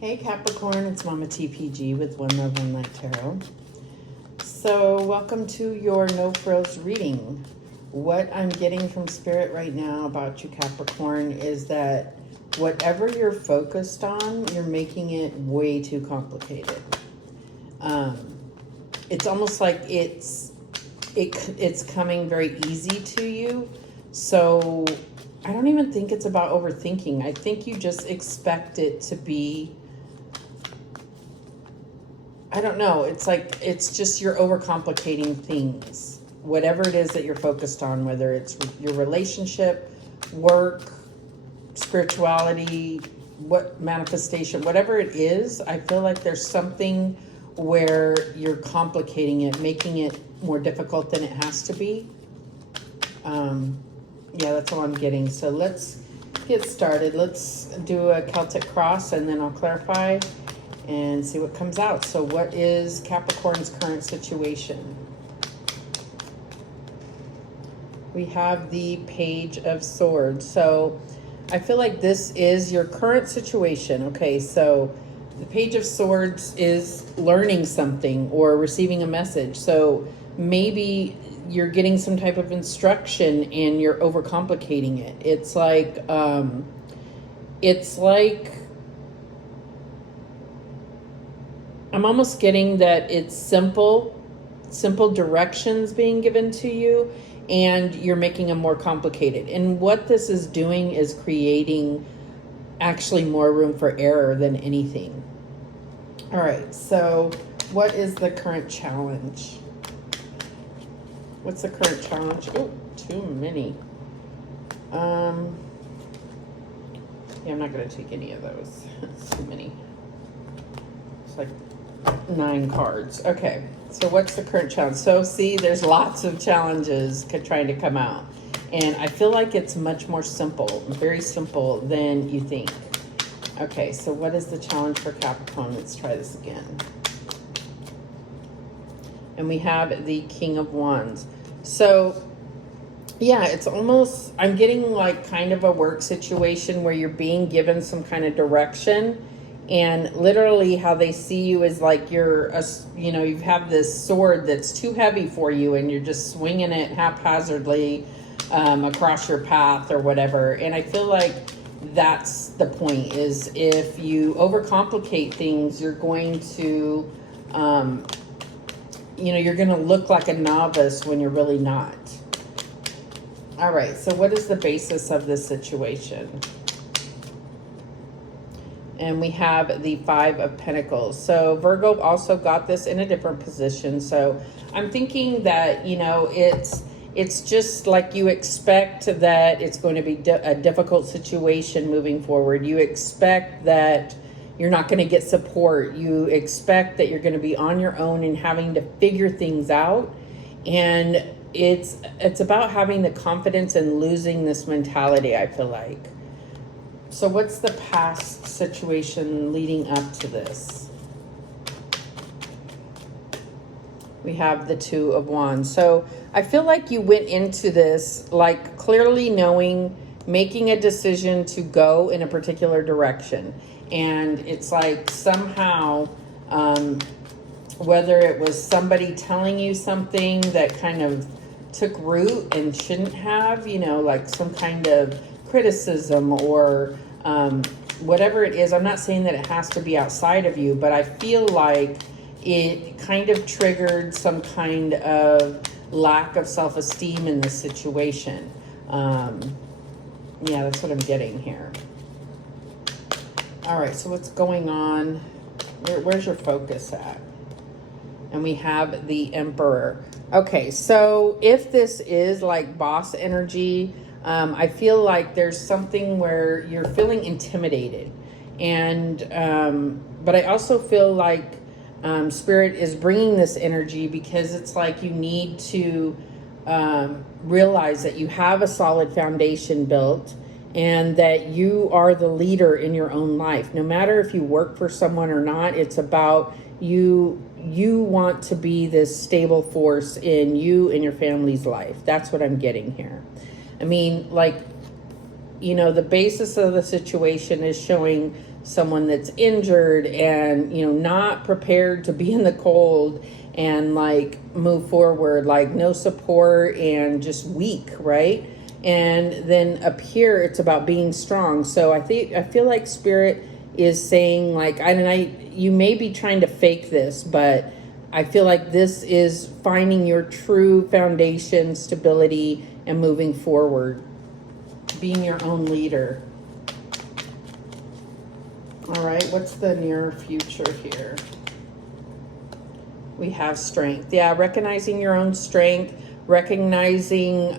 Hey Capricorn, it's Mama TPG with One Love, One Light Tarot. So welcome to your No Frills reading. What I'm getting from Spirit right now about you Capricorn is that whatever you're focused on, you're making it way too complicated. It's almost like it's coming very easy to you. So I don't even think it's about overthinking. I think you just expect it to be, I don't know. It's like, it's just you're overcomplicating things. Whatever it is that you're focused on, whether it's your relationship, work, spirituality, what manifestation, whatever it is, I feel like there's something where you're complicating it, making it more difficult than it has to be. Yeah, that's all I'm getting. So let's get started. Let's do a Celtic cross and then I'll clarify and see what comes out. So what is Capricorn's current situation? We have the Page of Swords. So I feel like this is your current situation. Okay, so the Page of Swords is learning something or receiving a message. So maybe you're getting some type of instruction and you're overcomplicating it. It's like I'm almost getting that it's simple directions being given to you and you're making them more complicated. And what this is doing is creating actually more room for error than anything. All right, so what is the current challenge? What's the current challenge? Oh, too many. Yeah, I'm not going to take any of those. It's too many. It's like 9 cards. Okay, so what's the current challenge? So see, there's lots of challenges trying to come out. And I feel like it's much more simple, very simple than you think. Okay, so what is the challenge for Capricorn? Let's try this again. And we have the King of Wands. So yeah, it's almost, I'm getting like kind of a work situation where you're being given some kind of direction, and literally how they see you is like you have this sword that's too heavy for you and you're just swinging it haphazardly across your path or whatever. And I feel like that's the point, is if you overcomplicate things, you're going to you're going to look like a novice when you're really not. All right, so what is the basis of this situation? And we have the 5 of Pentacles. So Virgo also got this in a different position. So I'm thinking that, it's just like you expect that it's going to be a difficult situation moving forward. You expect that you're not going to get support. You expect that you're going to be on your own and having to figure things out. And it's about having the confidence and losing this mentality, I feel like. So what's the past situation leading up to this? We have the 2 of Wands. So I feel like you went into this like clearly knowing, making a decision to go in a particular direction. And it's like somehow, whether it was somebody telling you something that kind of took root and shouldn't have, like some kind of criticism or whatever it is. I'm not saying that it has to be outside of you, but I feel like it kind of triggered some kind of lack of self-esteem in this situation. Yeah, that's what I'm getting here. All right, so what's going on? Where's your focus at? And we have the Emperor. Okay, so if this is like boss energy, I feel like there's something where you're feeling intimidated. And, but I also feel like Spirit is bringing this energy because it's like you need to realize that you have a solid foundation built and that you are the leader in your own life. No matter if you work for someone or not, it's about you want to be this stable force in you and your family's life. That's what I'm getting here. I mean, like, you know, the basis of the situation is showing someone that's injured and, you know, not prepared to be in the cold and like move forward, like no support and just weak, right? And then up here, it's about being strong. So I feel like Spirit is saying, like, you may be trying to fake this, but I feel like this is finding your true foundation, stability, and moving forward, being your own leader. All right, what's the near future here? We have strength. Yeah, recognizing your own strength, recognizing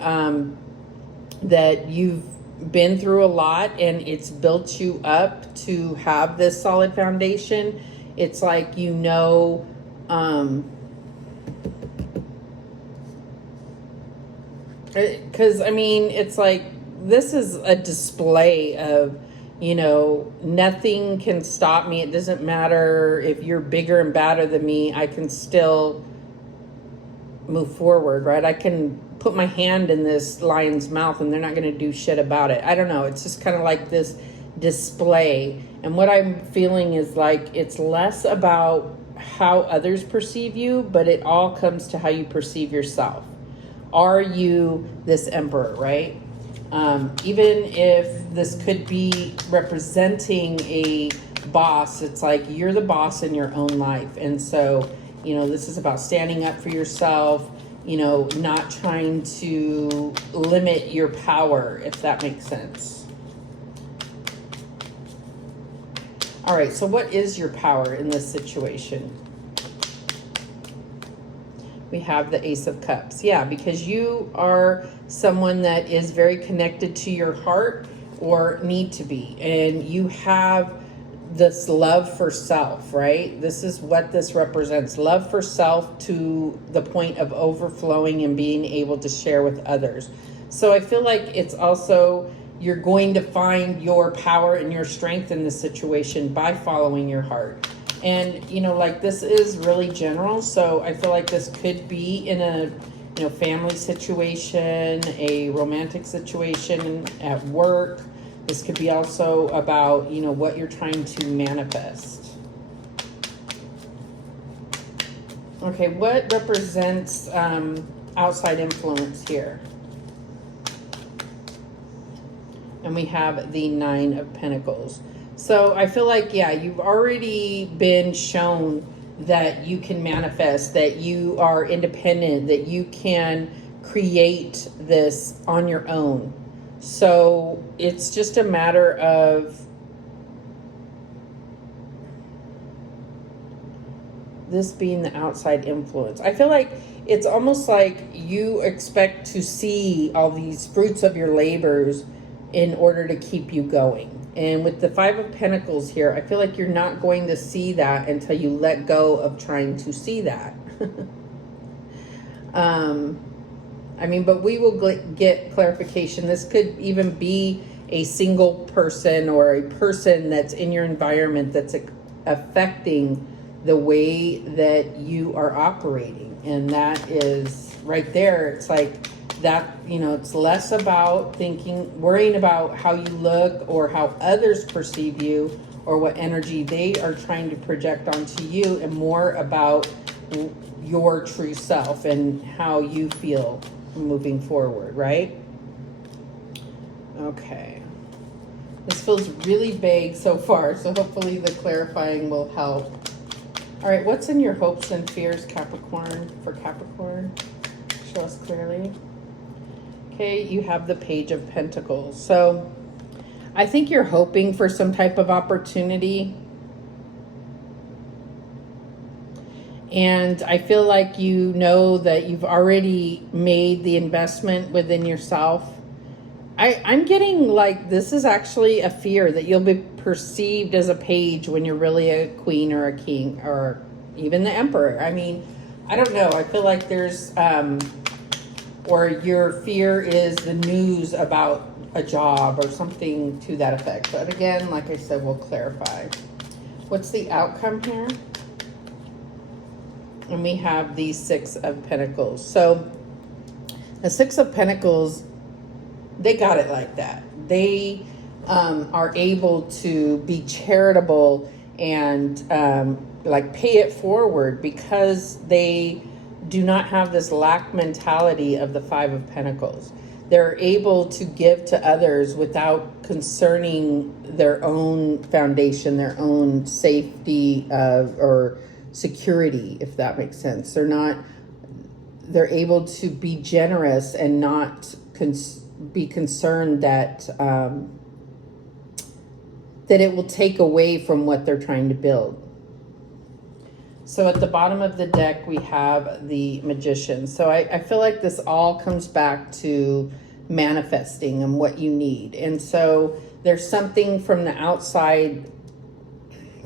that you've been through a lot and it's built you up to have this solid foundation. It's like, you know, because I mean, it's like, this is a display of, you know, nothing can stop me. It doesn't matter if you're bigger and badder than me, I can still move forward, right? I can put my hand in this lion's mouth and they're not going to do shit about it. I don't know. It's just kind of like this display. And what I'm feeling is like, it's less about how others perceive you, but it all comes to how you perceive yourself. Are you this emperor, right? Even if this could be representing a boss, it's like you're the boss in your own life. And so, you know, this is about standing up for yourself, you know, not trying to limit your power, if that makes sense. All right, so what is your power in this situation? We have the Ace of Cups. Yeah, because you are someone that is very connected to your heart, or need to be. And you have this love for self, right? This is what this represents. Love for self to the point of overflowing and being able to share with others. So I feel like it's also, you're going to find your power and your strength in this situation by following your heart. And, you know, like, this is really general. So I feel like this could be in a, you know, family situation, a romantic situation, at work. This could be also about, you know, what you're trying to manifest. Okay, what represents outside influence here? And we have the Nine of Pentacles. So I feel like, yeah, you've already been shown that you can manifest, that you are independent, that you can create this on your own. So it's just a matter of this being the outside influence. I feel like it's almost like you expect to see all these fruits of your labors in order to keep you going. And with the Five of Pentacles here, I feel like you're not going to see that until you let go of trying to see that. I mean, but we will get clarification. This could even be a single person or a person that's in your environment that's affecting the way that you are operating. And that is right there. It's like that, you know, it's less about worrying about how you look or how others perceive you or what energy they are trying to project onto you, and more about your true self and how you feel moving forward, right? Okay. This feels really vague so far, so hopefully the clarifying will help. All right, what's in your hopes and fears, Capricorn, for Capricorn? Show us clearly. Okay, you have the Page of Pentacles. So I think you're hoping for some type of opportunity. And I feel like you know that you've already made the investment within yourself. I'm getting like this is actually a fear that you'll be perceived as a page when you're really a queen or a king or even the emperor. I mean, I don't know. I feel like there's, or your fear is the news about a job or something to that effect. But again, like I said, we'll clarify. What's the outcome here? And we have the Six of Pentacles. So the Six of Pentacles they got it like that. They are able to be charitable and like pay it forward because they do not have this lack mentality of the Five of Pentacles. They're able to give to others without concerning their own foundation, their own safety or security, if that makes sense. They're able to be generous and not be concerned that that it will take away from what they're trying to build. So at the bottom of the deck, we have the Magician. So I feel like this all comes back to manifesting and what you need. And so there's something from the outside.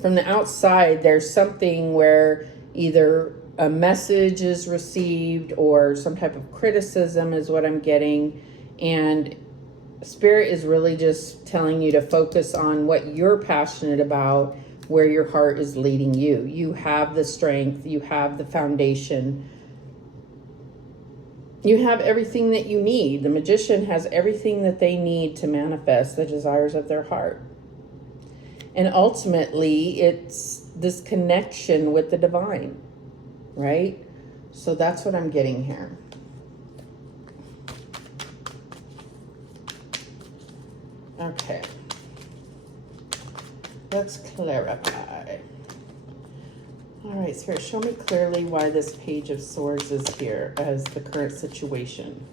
From the outside, there's something where either a message is received or some type of criticism is what I'm getting. And Spirit is really just telling you to focus on what you're passionate about, where your heart is leading you. You have the strength, you have the foundation, you have everything that you need. The Magician has everything that they need to manifest the desires of their heart. And ultimately, it's this connection with the divine, right? So that's what I'm getting here. Okay. Let's clarify. All right, Spirit, show me clearly why this Page of Swords is here as the current situation.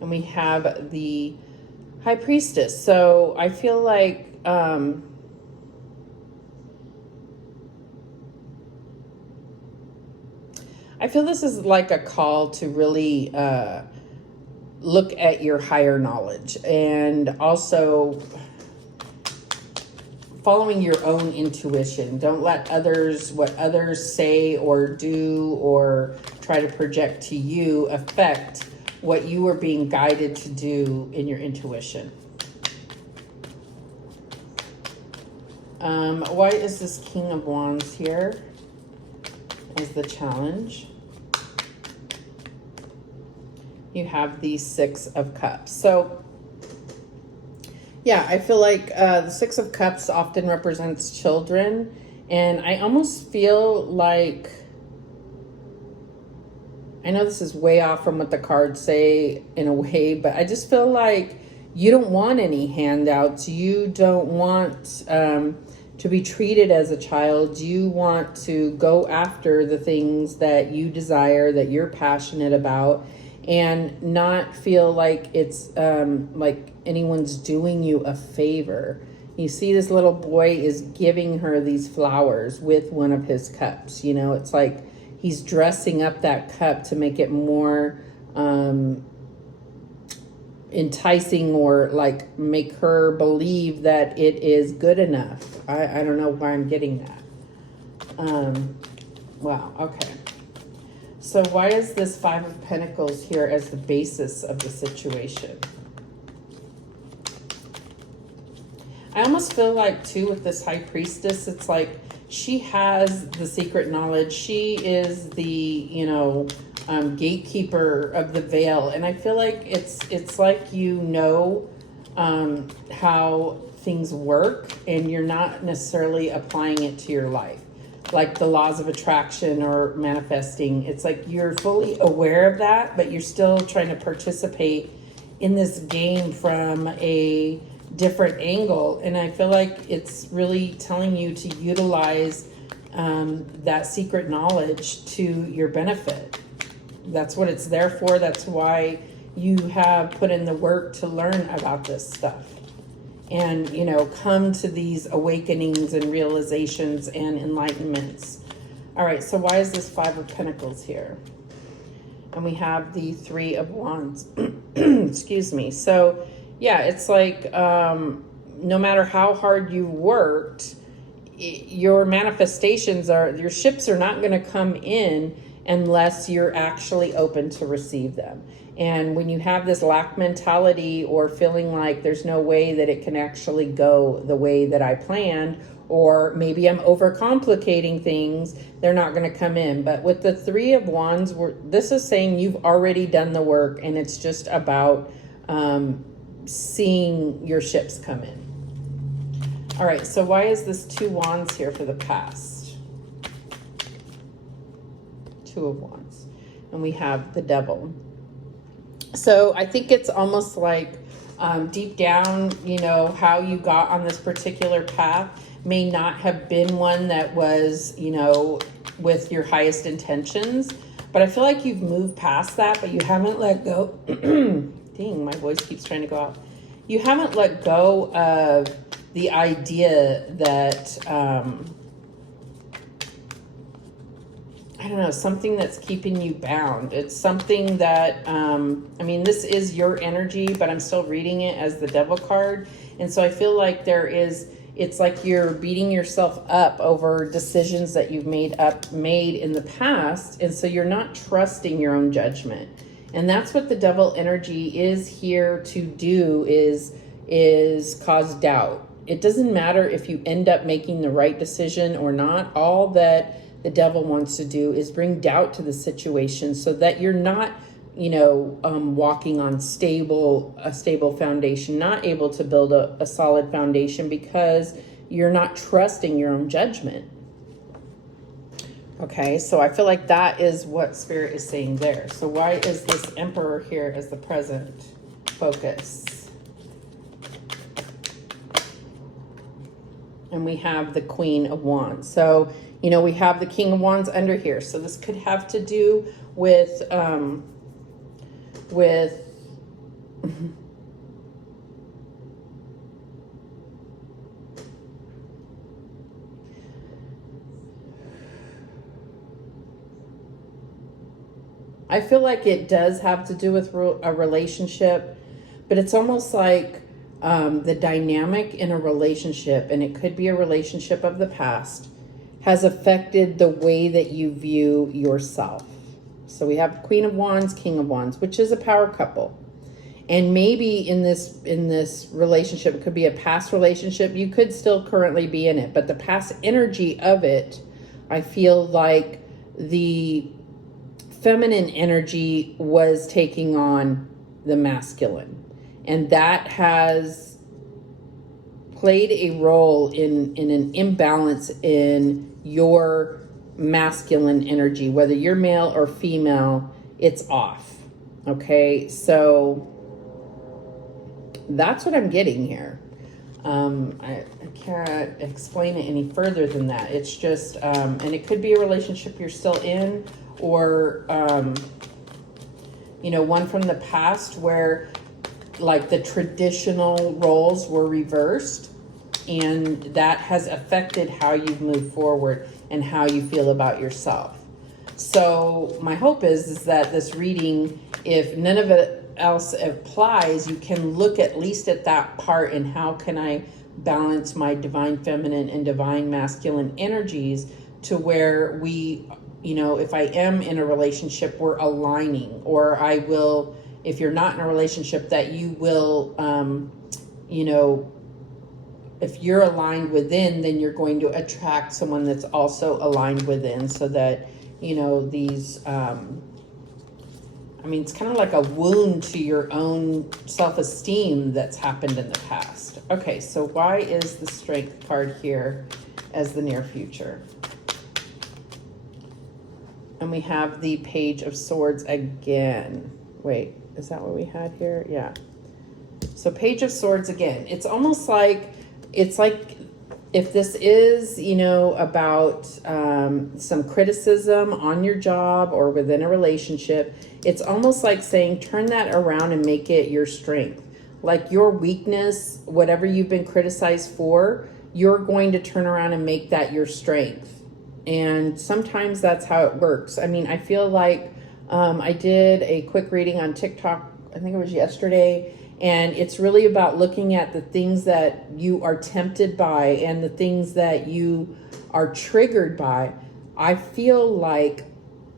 And we have the High Priestess. So I feel like this is like a call to really look at your higher knowledge and also following your own intuition. Don't let what others say or do or try to project to you affect what you are being guided to do in your intuition. Why is this King of Wands here as the challenge? You have the Six of Cups. So, yeah, I feel like the Six of Cups often represents children. And I almost feel like, I know this is way off from what the cards say in a way, but I just feel like you don't want any handouts. You don't want to be treated as a child. You want to go after the things that you desire, that you're passionate about, and not feel like it's like anyone's doing you a favor. You see this little boy is giving her these flowers with one of his cups. You know, it's like he's dressing up that cup to make it more enticing or like make her believe that it is good enough. I don't know why I'm getting that. Wow, okay. So why is this Five of Pentacles here as the basis of the situation? I almost feel like, too, with this High Priestess, it's like she has the secret knowledge. She is the, you know, gatekeeper of the veil. And I feel like it's like you know how things work and you're not necessarily applying it to your life. Like the laws of attraction or manifesting. It's like you're fully aware of that, but you're still trying to participate in this game from a different angle. And I feel like it's really telling you to utilize that secret knowledge to your benefit. That's what it's there for. That's why you have put in the work to learn about this stuff. And, you know, come to these awakenings and realizations and enlightenments. All right, so why is this Five of Pentacles here? And we have the Three of Wands. Excuse me. So, yeah, it's like no matter how hard you worked, your manifestations your ships are not going to come in unless you're actually open to receive them. And when you have this lack mentality or feeling like there's no way that it can actually go the way that I planned, or maybe I'm overcomplicating things, they're not going to come in. But with the Three of Wands, this is saying you've already done the work, and it's just about seeing your ships come in. All right, so why is this Two Wands here for the past? Two of Wands. And we have the Devil. So I think it's almost like deep down, you know, how you got on this particular path may not have been one that was, you know, with your highest intentions. But I feel like you've moved past that, but you haven't let go. Dang, my voice keeps trying to go out. You haven't let go of the idea that, I don't know, something that's keeping you bound. It's something that, I mean, this is your energy, but I'm still reading it as the Devil card. And so I feel like it's like you're beating yourself up over decisions that you've made in the past. And so you're not trusting your own judgment. And that's what the Devil energy is here to do, is cause doubt. It doesn't matter if you end up making the right decision or not. All that the Devil wants to do is bring doubt to the situation so that you're not, you know, walking on a stable foundation, not able to build a solid foundation because you're not trusting your own judgment. Okay, so I feel like that is what Spirit is saying there. So why is this Emperor here as the present focus? And we have the Queen of Wands. So, you know, we have the King of Wands under here. So this could have to do with I feel like it does have to do with a relationship, but it's almost like the dynamic in a relationship, and it could be a relationship of the past, has affected the way that you view yourself. So we have Queen of Wands, King of Wands, which is a power couple. And maybe in this relationship, it could be a past relationship. You could still currently be in it, but the past energy of it, I feel like the feminine energy was taking on the masculine. And that has played a role in an imbalance in your masculine energy. Whether you're male or female, it's off. Okay, so that's what I'm getting here. I can't explain it any further than that. It's just, and it could be a relationship you're still in, or, you know, one from the past where like the traditional roles were reversed, and that has affected how you've moved forward and how you feel about yourself. So my hope is that this reading, if none of it else applies, you can look at least at that part and how can I balance my divine feminine and divine masculine energies to where we, you know, if I am in a relationship, we're aligning, or I will, if you're not in a relationship, that you will, you know, if you're aligned within, then you're going to attract someone that's also aligned within, so that, you know, these, I mean, it's kind of like a wound to your own self-esteem that's happened in the past. Okay, so why is the Strength card here as the near future? And we have the Page of Swords again. Wait, is that what we had here? Yeah. So Page of Swords again. It's almost like, it's like if this is, you know, about some criticism on your job or within a relationship, it's almost like saying, turn that around and make it your strength. Like your weakness, whatever you've been criticized for, you're going to turn around and make that your strength. And sometimes that's how it works. I mean, I feel like I did a quick reading on TikTok, I think it was yesterday, and it's really about looking at the things that you are tempted by and the things that you are triggered by. I feel like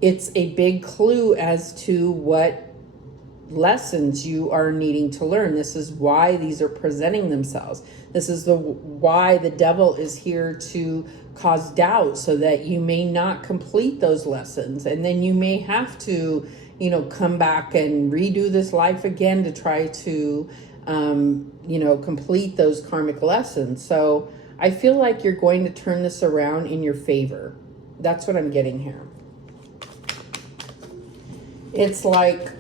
it's a big clue as to what lessons you are needing to learn. This is why these are presenting themselves. This is why the devil is here to cause doubt, so that you may not complete those lessons. And then you may have to, come back and redo this life again to try to, complete those karmic lessons. So I feel like you're going to turn this around in your favor. That's what I'm getting here. It's like,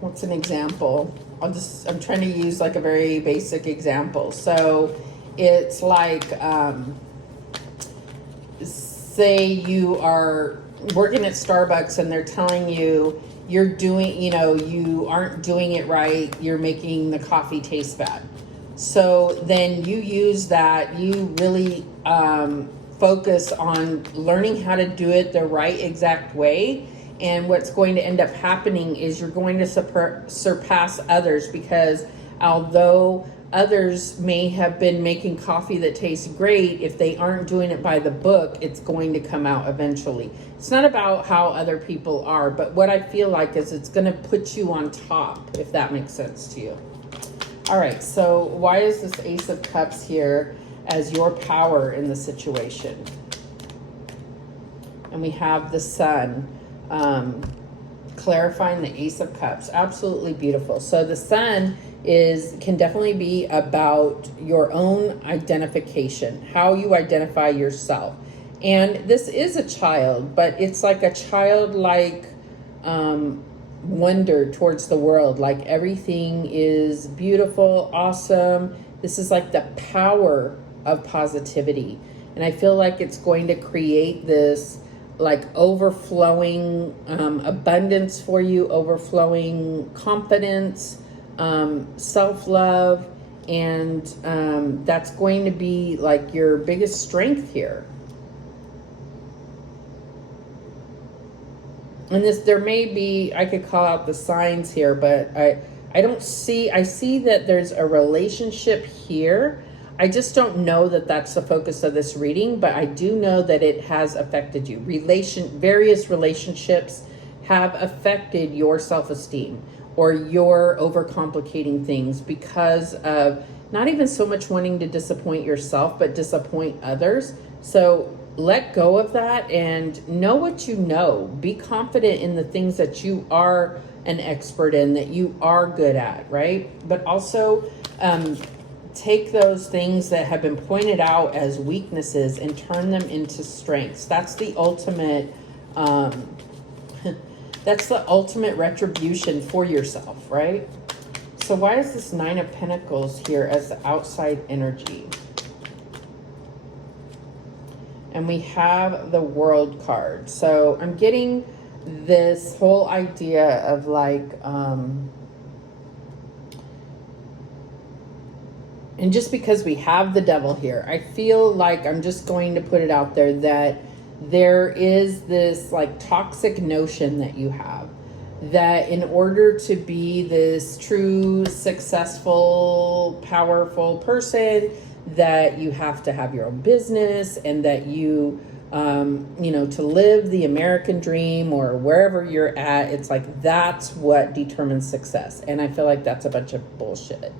what's an example? I'm trying to use like a very basic example. So it's like, say you are working at Starbucks and they're telling you you're doing, you aren't doing it right. You're making the coffee taste bad. So then you use that, you really focus on learning how to do it the right exact way. And what's going to end up happening is you're going to surpass others, because although others may have been making coffee that tastes great, if they aren't doing it by the book, it's going to come out eventually. It's not about how other people are, but what I feel like is it's going to put you on top, if that makes sense to you. All right, so why is this Ace of Cups here as your power in the situation? And we have the Sun, clarifying the Ace of Cups. Absolutely beautiful. So the Sun can definitely be about your own identification, how you identify yourself. And this is a child, but it's like a childlike wonder towards the world, like everything is beautiful, awesome. This is like the power of positivity, and I feel like it's going to create this like overflowing abundance for you, overflowing confidence, self-love, and that's going to be like your biggest strength here. And there may be, I could call out the signs here, but I see that there's a relationship here. I just don't know that that's the focus of this reading, but I do know that it has affected you. Various relationships have affected your self-esteem, or you're overcomplicating things because of not even so much wanting to disappoint yourself, but disappoint others. So let go of that and know what you know. Be confident in the things that you are an expert in, that you are good at, right? But also take those things that have been pointed out as weaknesses and turn them into strengths. That's the ultimate that's the ultimate retribution for yourself, right? So why is this Nine of Pentacles here as the outside energy? And we have the World card. So I'm getting this whole idea of like, and just because we have the Devil here, I feel like I'm just going to put it out there that there is this like toxic notion that you have, that in order to be this true, successful, powerful person, that you have to have your own business, and that you, to live the American dream or wherever you're at, it's like that's what determines success. And I feel like that's a bunch of bullshit.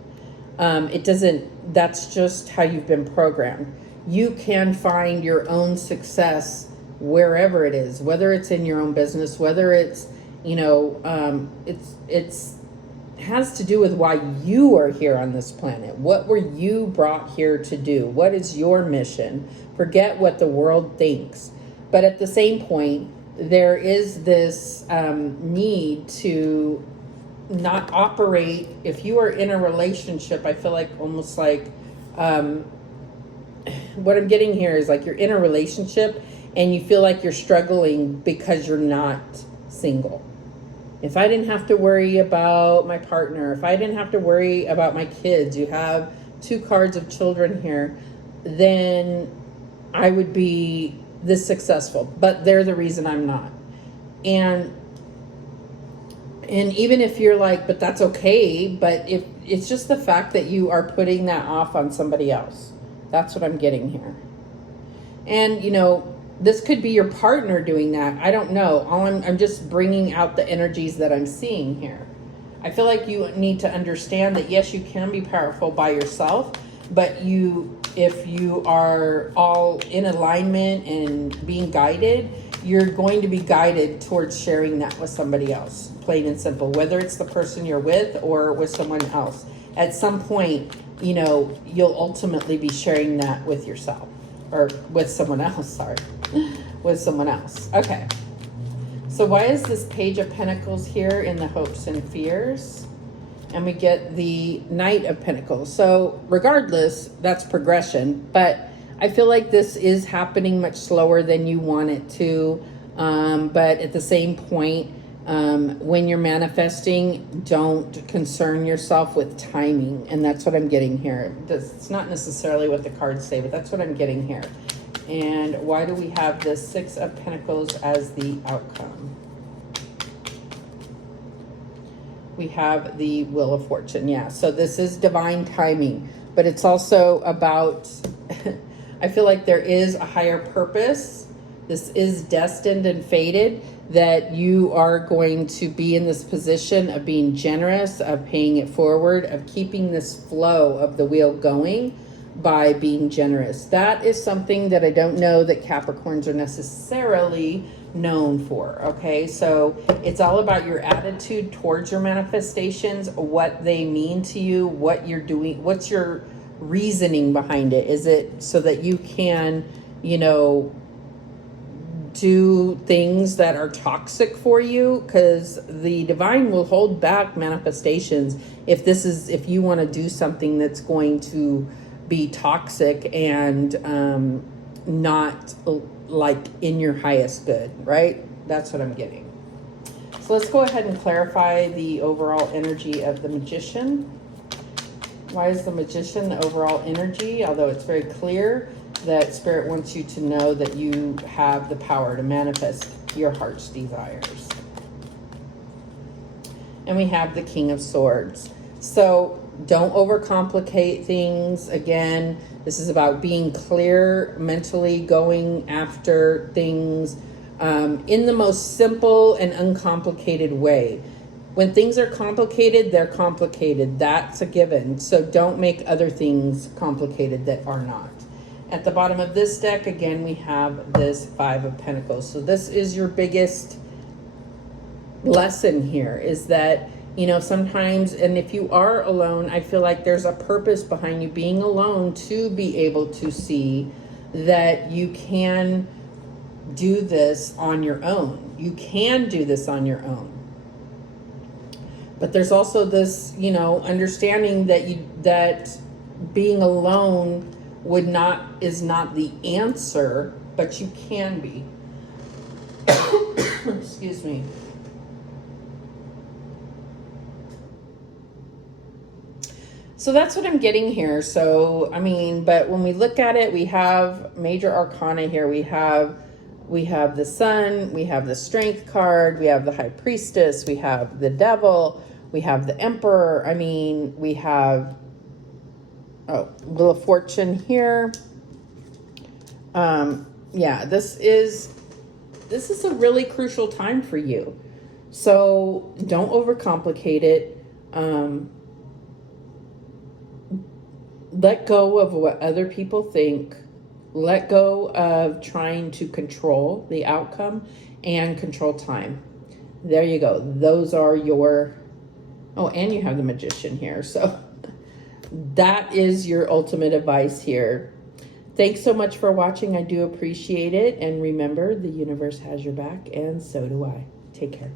That's just how you've been programmed. You can find your own success wherever it is, whether it's in your own business, whether it's, it's has to do with why you are here on this planet. What were you brought here to do? What is your mission? Forget what the world thinks. But at the same point, there is this need to not operate. If you are in a relationship, I feel like almost like what I'm getting here is like you're in a relationship and you feel like you're struggling because you're not single. If I didn't have to worry about my partner, if I didn't have to worry about my kids, you have 2 cards of children here, then I would be this successful. But they're the reason I'm not. And even if you're like, but that's okay, but if it's just the fact that you are putting that off on somebody else. That's what I'm getting here. And, This could be your partner doing that. I don't know. I'm just bringing out the energies that I'm seeing here. I feel like you need to understand that, yes, you can be powerful by yourself, but if you are all in alignment and being guided, you're going to be guided towards sharing that with somebody else, plain and simple, whether it's the person you're with or with someone else. At some point, you'll ultimately be sharing that with yourself, or with someone else, sorry, with someone else. Okay. So why is this Page of Pentacles here in the hopes and fears? And we get the Knight of Pentacles. So regardless, that's progression, but I feel like this is happening much slower than you want it to. But at the same point, when you're manifesting, don't concern yourself with timing. And that's what I'm getting here. It's not necessarily what the cards say, but that's what I'm getting here. And why do we have the Six of Pentacles as the outcome? We have the Wheel of Fortune. Yeah, so this is divine timing, but it's also about, I feel like there is a higher purpose. This is destined and fated, that you are going to be in this position of being generous, of paying it forward, of keeping this flow of the wheel going by being generous. That is something that I don't know that Capricorns are necessarily known for. Okay, so it's all about your attitude towards your manifestations, what they mean to you, what you're doing, what's your reasoning behind it. Is it so that you can, do things that are toxic for you? Because the divine will hold back manifestations if you want to do something that's going to be toxic and not like in your highest good, right? That's what I'm getting. So let's go ahead and clarify the overall energy of the Magician. Why is the Magician the overall energy? Although it's very clear that Spirit wants you to know that you have the power to manifest your heart's desires. And we have the King of Swords. So don't overcomplicate things. Again, this is about being clear mentally, going after things in the most simple and uncomplicated way. When things are complicated, they're complicated. That's a given. So don't make other things complicated that are not. At the bottom of this deck, again, we have this Five of Pentacles. So this is your biggest lesson here, is that, sometimes, and if you are alone, I feel like there's a purpose behind you being alone to be able to see that you can do this on your own. You can do this on your own. But there's also this, understanding that being alone is not the answer, but you can be. Excuse me. So that's what I'm getting here. So, but when we look at it, we have major arcana here. We have the Sun, we have the Strength card, we have the High Priestess, we have the Devil, we have the Emperor. We have Wheel of Fortune here. Yeah, this is a really crucial time for you. So don't overcomplicate it. Let go of what other people think. Let go of trying to control the outcome and control time. There you go. Those are your... Oh, and you have the Magician here. So that is your ultimate advice here. Thanks so much for watching. I do appreciate it. And remember, the universe has your back, and so do I. Take care.